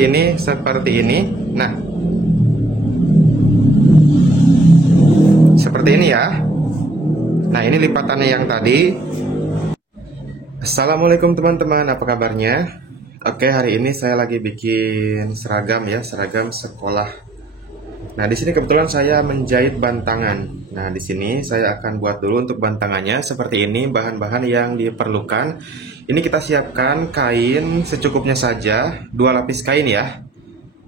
ini seperti ini. Nah, seperti ini ya. Nah, ini lipatannya yang tadi. Assalamualaikum teman-teman, apa kabarnya? Oke, hari ini saya lagi bikin seragam ya, seragam sekolah. Nah, di sini kebetulan saya menjahit bantangan. Nah, di sini saya akan buat dulu untuk bantangannya seperti ini, bahan-bahan yang diperlukan. Ini kita siapkan kain secukupnya saja, 2 lapis kain ya,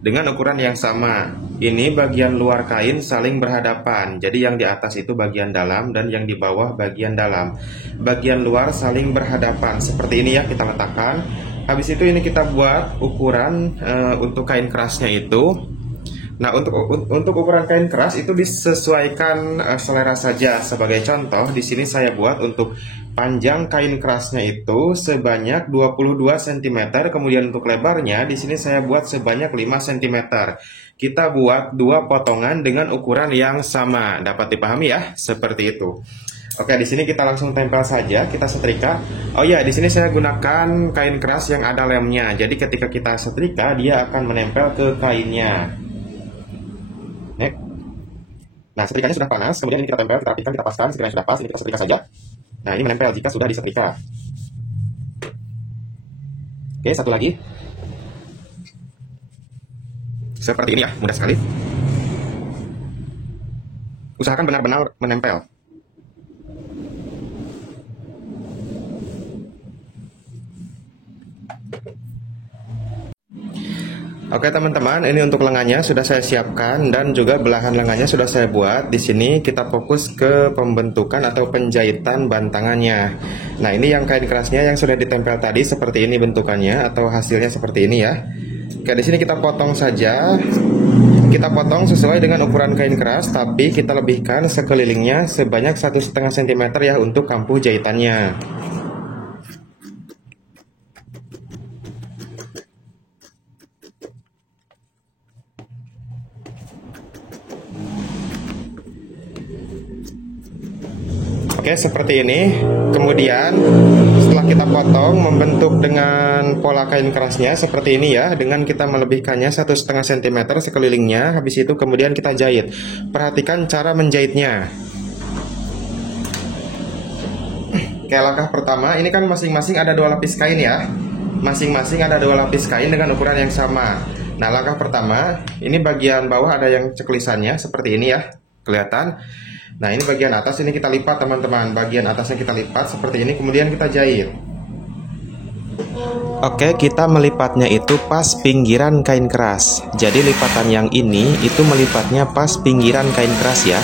dengan ukuran yang sama. Ini bagian luar kain saling berhadapan. Jadi yang di atas itu bagian dalam dan yang di bawah bagian dalam. Bagian luar saling berhadapan. Seperti ini ya kita letakkan. Habis itu ini kita buat ukuran untuk kain kerasnya itu. Nah, untuk ukuran kain keras itu disesuaikan selera saja. Sebagai contoh, di sini saya buat untuk panjang kain kerasnya itu sebanyak 22 cm, kemudian untuk lebarnya di sini saya buat sebanyak 5 cm. Kita buat 2 potongan dengan ukuran yang sama. Dapat dipahami ya? Seperti itu. Oke, di sini kita langsung tempel saja, kita setrika. Oh ya, di sini saya gunakan kain keras yang ada lemnya. Jadi ketika kita setrika, dia akan menempel ke kainnya. Nah, setrikanya sudah panas, kemudian ini kita tempel, kita rapikan, kita paskan. Sekiranya sudah pas, ini kita setrika saja. Nah, ini menempel jika sudah disetrika. Oke, satu lagi. Seperti ini ya, mudah sekali. Usahakan benar-benar menempel. Oke teman-teman, ini untuk lengannya sudah saya siapkan dan juga belahan lengannya sudah saya buat. Di sini kita fokus ke pembentukan atau penjahitan bantangannya. Nah, ini yang kain kerasnya yang sudah ditempel tadi seperti ini bentukannya atau hasilnya seperti ini ya. Oke, di sini kita potong saja. Kita potong sesuai dengan ukuran kain keras, tapi kita lebihkan sekelilingnya sebanyak 1,5 cm ya untuk kampuh jahitannya. Oke, seperti ini. Kemudian setelah kita potong, membentuk dengan pola kain kerasnya seperti ini ya, dengan kita melebihkannya 1,5 cm sekelilingnya. Habis itu kemudian kita jahit. Perhatikan cara menjahitnya. Oke, langkah pertama, ini kan masing-masing ada 2 lapis kain ya. Masing-masing ada 2 lapis kain dengan ukuran yang sama. Nah, langkah pertama, ini bagian bawah ada yang ceklisannya seperti ini ya, kelihatan. Nah, ini bagian atas, ini kita lipat teman-teman. Bagian atasnya kita lipat seperti ini, kemudian kita jahit. Oke, kita melipatnya itu pas pinggiran kain keras. Jadi lipatan yang ini itu melipatnya pas pinggiran kain keras ya.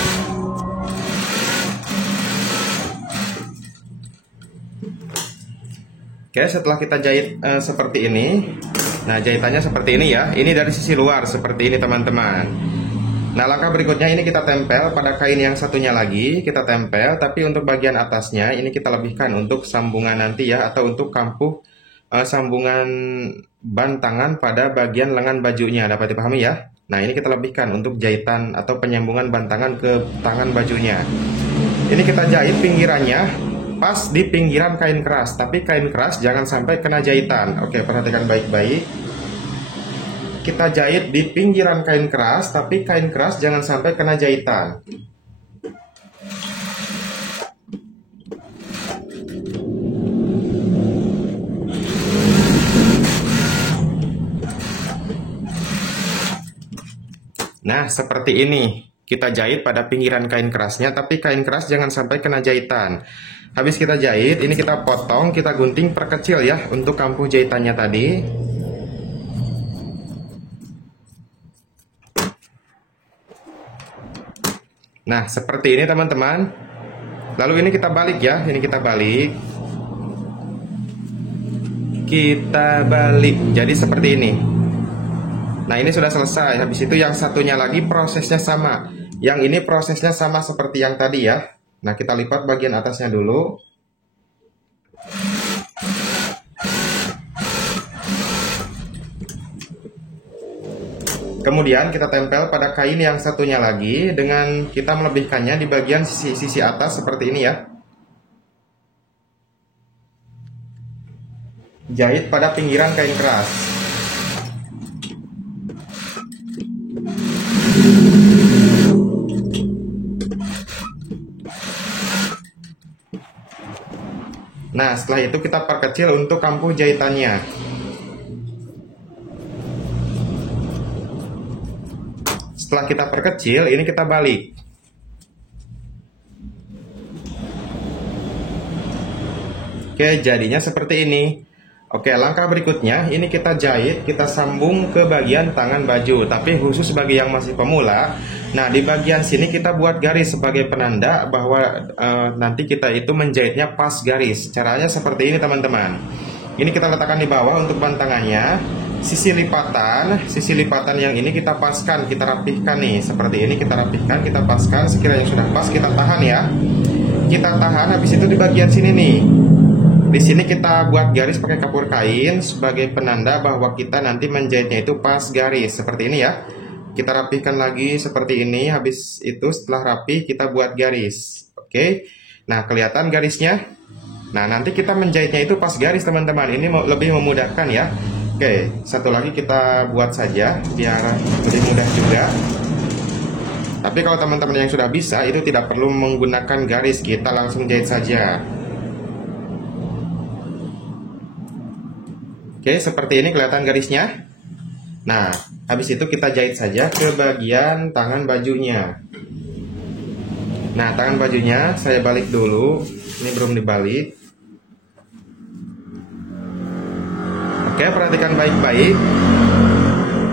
Oke, setelah kita jahit seperti ini. Nah, jahitannya seperti ini ya. Ini dari sisi luar seperti ini teman-teman. Nah, langkah berikutnya ini kita tempel pada kain yang satunya lagi, kita tempel, tapi untuk bagian atasnya ini kita lebihkan untuk sambungan nanti ya, atau untuk kampuh sambungan bantangan pada bagian lengan bajunya. Dapat dipahami ya? Nah, ini kita lebihkan untuk jahitan atau penyambungan bantangan ke tangan bajunya. Ini kita jahit pinggirannya pas di pinggiran kain keras, tapi kain keras jangan sampai kena jahitan. Oke, perhatikan baik-baik. Kita jahit di pinggiran kain keras, tapi kain keras jangan sampai kena jahitan. Nah, seperti ini. Kita jahit pada pinggiran kain kerasnya, tapi kain keras jangan sampai kena jahitan. Habis kita jahit, ini kita potong, kita gunting perkecil ya, untuk kampuh jahitannya tadi. Nah, seperti ini teman-teman. Lalu ini kita balik ya, ini kita balik. Kita balik, jadi seperti ini. Nah, ini sudah selesai. Habis itu yang satunya lagi prosesnya sama. Yang ini prosesnya sama seperti yang tadi ya. Nah, kita lipat bagian atasnya dulu. Kemudian kita tempel pada kain yang satunya lagi dengan kita melebihkannya di bagian sisi atas seperti ini ya. Jahit pada pinggiran kain keras. Nah, setelah itu kita perkecil untuk kampuh jahitannya. Setelah kita perkecil, ini kita balik. Oke, jadinya seperti ini. Oke, langkah berikutnya, ini kita jahit, kita sambung ke bagian tangan baju. Tapi khusus bagi yang masih pemula, nah di bagian sini kita buat garis sebagai penanda bahwa nanti kita itu menjahitnya pas garis. Caranya seperti ini teman-teman. Ini kita letakkan di bawah untuk bantangannya. Sisi lipatan yang ini kita paskan, kita rapihkan nih. Seperti ini kita rapihkan, kita paskan. Sekiranya sudah pas, kita tahan ya. Kita tahan, habis itu di bagian sini nih. Di sini kita buat garis pakai kapur kain sebagai penanda bahwa kita nanti menjahitnya itu pas garis. Seperti ini ya. Kita rapihkan lagi seperti ini. Habis itu setelah rapi kita buat garis. Oke. Nah, kelihatan garisnya. Nah, nanti kita menjahitnya itu pas garis teman-teman. Ini lebih memudahkan ya. Oke, satu lagi kita buat saja biar lebih mudah juga. Tapi kalau teman-teman yang sudah bisa, itu tidak perlu menggunakan garis. Kita langsung jahit saja. Oke, seperti ini kelihatan garisnya. Nah, habis itu kita jahit saja ke bagian tangan bajunya. Nah, tangan bajunya saya balik dulu. Ini belum dibalik. Oke, perhatikan baik-baik.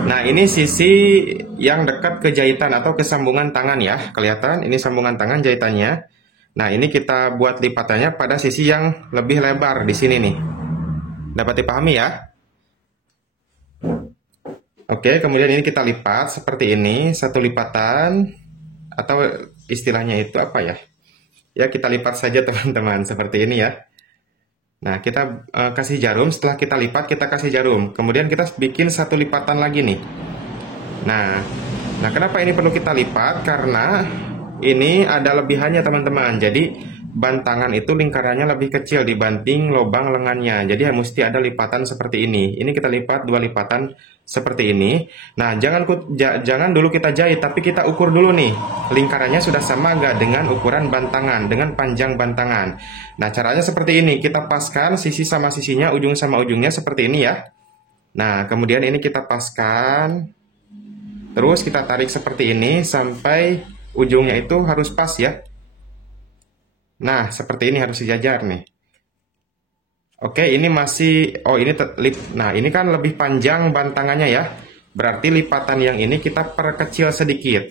Nah, ini sisi yang dekat ke jahitan atau kesambungan tangan ya. Kelihatan, ini sambungan tangan jahitannya. Nah, ini kita buat lipatannya pada sisi yang lebih lebar di sini nih. Dapat dipahami ya? Oke, kemudian ini kita lipat seperti ini, satu lipatan, atau istilahnya itu apa ya? Ya, kita lipat saja teman-teman, seperti ini ya. Nah, kita kasih jarum, setelah kita lipat, kita kasih jarum. Kemudian kita bikin satu lipatan lagi nih. Nah, kenapa ini perlu kita lipat? Karena ini ada lebihannya teman-teman. Jadi, bantangan itu lingkarannya lebih kecil dibanding lubang lengannya. Jadi mesti ada lipatan seperti ini. Ini kita lipat dua lipatan seperti ini. Nah, jangan dulu kita jahit, tapi kita ukur dulu nih. Lingkarannya sudah sama nggak dengan ukuran bantangan, dengan panjang bantangan. Nah, caranya seperti ini. Kita paskan sisi sama sisinya, ujung sama ujungnya seperti ini ya. Nah, kemudian ini kita paskan. Terus kita tarik seperti ini sampai ujungnya itu harus pas ya. Nah, seperti ini harus sejajar nih. Oke, ini masih, nah ini kan lebih panjang bantangannya ya. Berarti lipatan yang ini kita perkecil sedikit.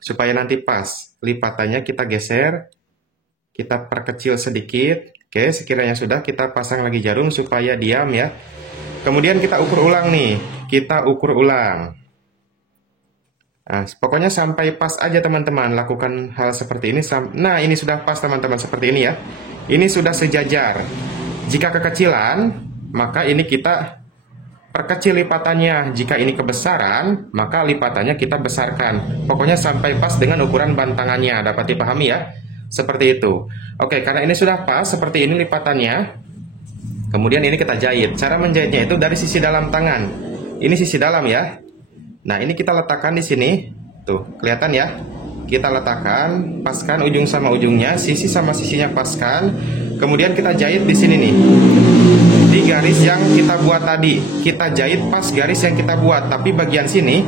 Supaya nanti pas. Lipatannya kita geser. Kita perkecil sedikit. Oke, sekiranya sudah kita pasang lagi jarum supaya diam ya. Kemudian kita ukur ulang nih. Kita ukur ulang. Nah, pokoknya sampai pas aja teman-teman, lakukan hal seperti ini. Nah, ini sudah pas teman-teman, seperti ini ya. Ini sudah sejajar. Jika kekecilan, maka ini kita perkecil lipatannya. Jika ini kebesaran, maka lipatannya kita besarkan. Pokoknya sampai pas dengan ukuran bantangannya. Dapat dipahami ya? Seperti itu. Oke, karena ini sudah pas, seperti ini lipatannya. Kemudian ini kita jahit. Cara menjahitnya itu dari sisi dalam tangan. Ini sisi dalam ya. Nah, ini kita letakkan di sini. Tuh, kelihatan ya? Kita letakkan, paskan ujung sama ujungnya, sisi sama sisinya paskan. Kemudian kita jahit di sini nih. Di garis yang kita buat tadi. Kita jahit pas garis yang kita buat, tapi bagian sini,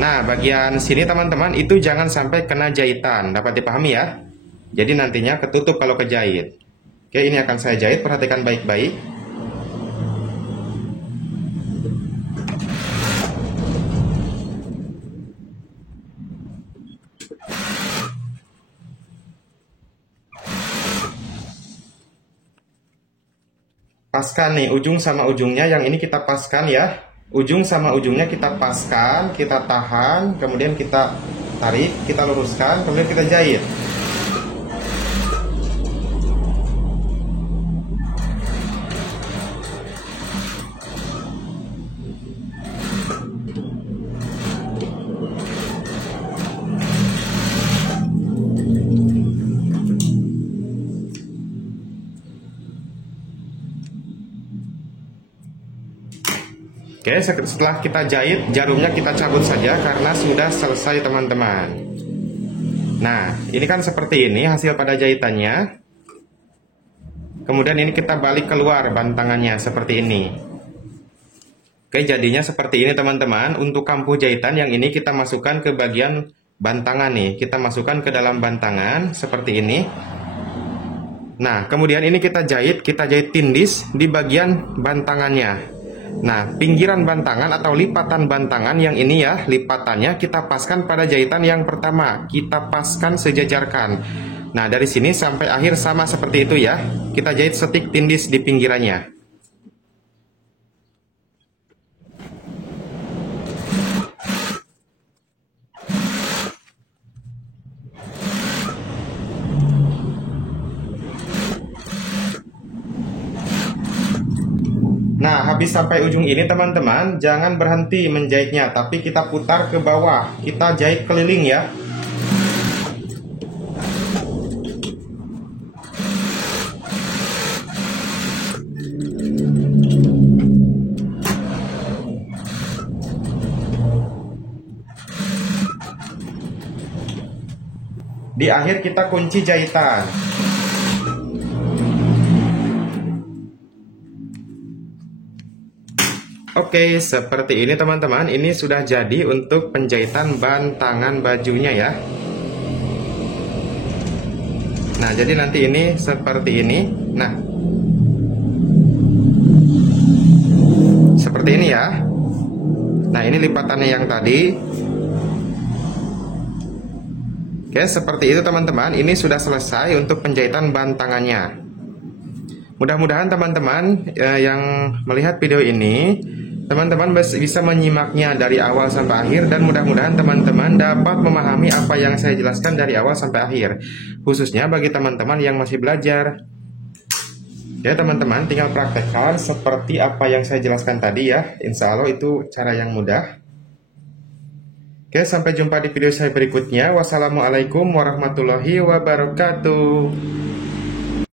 nah, bagian sini teman-teman itu jangan sampai kena jahitan. Dapat dipahami ya? Jadi nantinya ketutup kalau kejahit. Oke, ini akan saya jahit, perhatikan baik-baik. Paskan nih, ujung sama ujungnya, yang ini kita paskan ya. Ujung sama ujungnya kita paskan, kita tahan, kemudian kita tarik, kita luruskan, kemudian kita jahit. Oke, setelah kita jahit, jarumnya kita cabut saja karena sudah selesai teman-teman. Nah, ini kan seperti ini hasil pada jahitannya. Kemudian ini kita balik keluar bantangannya seperti ini. Oke, jadinya seperti ini teman-teman. Untuk kampuh jahitan yang ini kita masukkan ke bagian bantangan nih. Kita masukkan ke dalam bantangan seperti ini. Nah, kemudian ini kita jahit tindis di bagian bantangannya. Nah, pinggiran bantangan atau lipatan bantangan yang ini ya, lipatannya kita paskan pada jahitan yang pertama. Kita paskan sejajarkan. Nah, dari sini sampai akhir sama seperti itu ya. Kita jahit setik tindis di pinggirannya. Nah, habis sampai ujung ini teman-teman, jangan berhenti menjahitnya, tapi kita putar ke bawah. Kita jahit keliling ya. Di akhir kita kunci jahitan. Oke, seperti ini teman-teman. Ini sudah jadi untuk penjahitan bantangan bajunya ya. Nah, jadi nanti ini seperti ini. Nah, seperti ini ya. Nah, ini lipatannya yang tadi. Oke, seperti itu teman-teman. Ini sudah selesai untuk penjahitan bantangannya. Mudah-mudahan teman-teman yang melihat video ini, teman-teman bisa menyimaknya dari awal sampai akhir, dan mudah-mudahan teman-teman dapat memahami apa yang saya jelaskan dari awal sampai akhir, khususnya bagi teman-teman yang masih belajar. Ya teman-teman, tinggal praktekkan seperti apa yang saya jelaskan tadi ya. Insya Allah itu cara yang mudah. Oke, sampai jumpa di video saya berikutnya. Wassalamualaikum warahmatullahi wabarakatuh.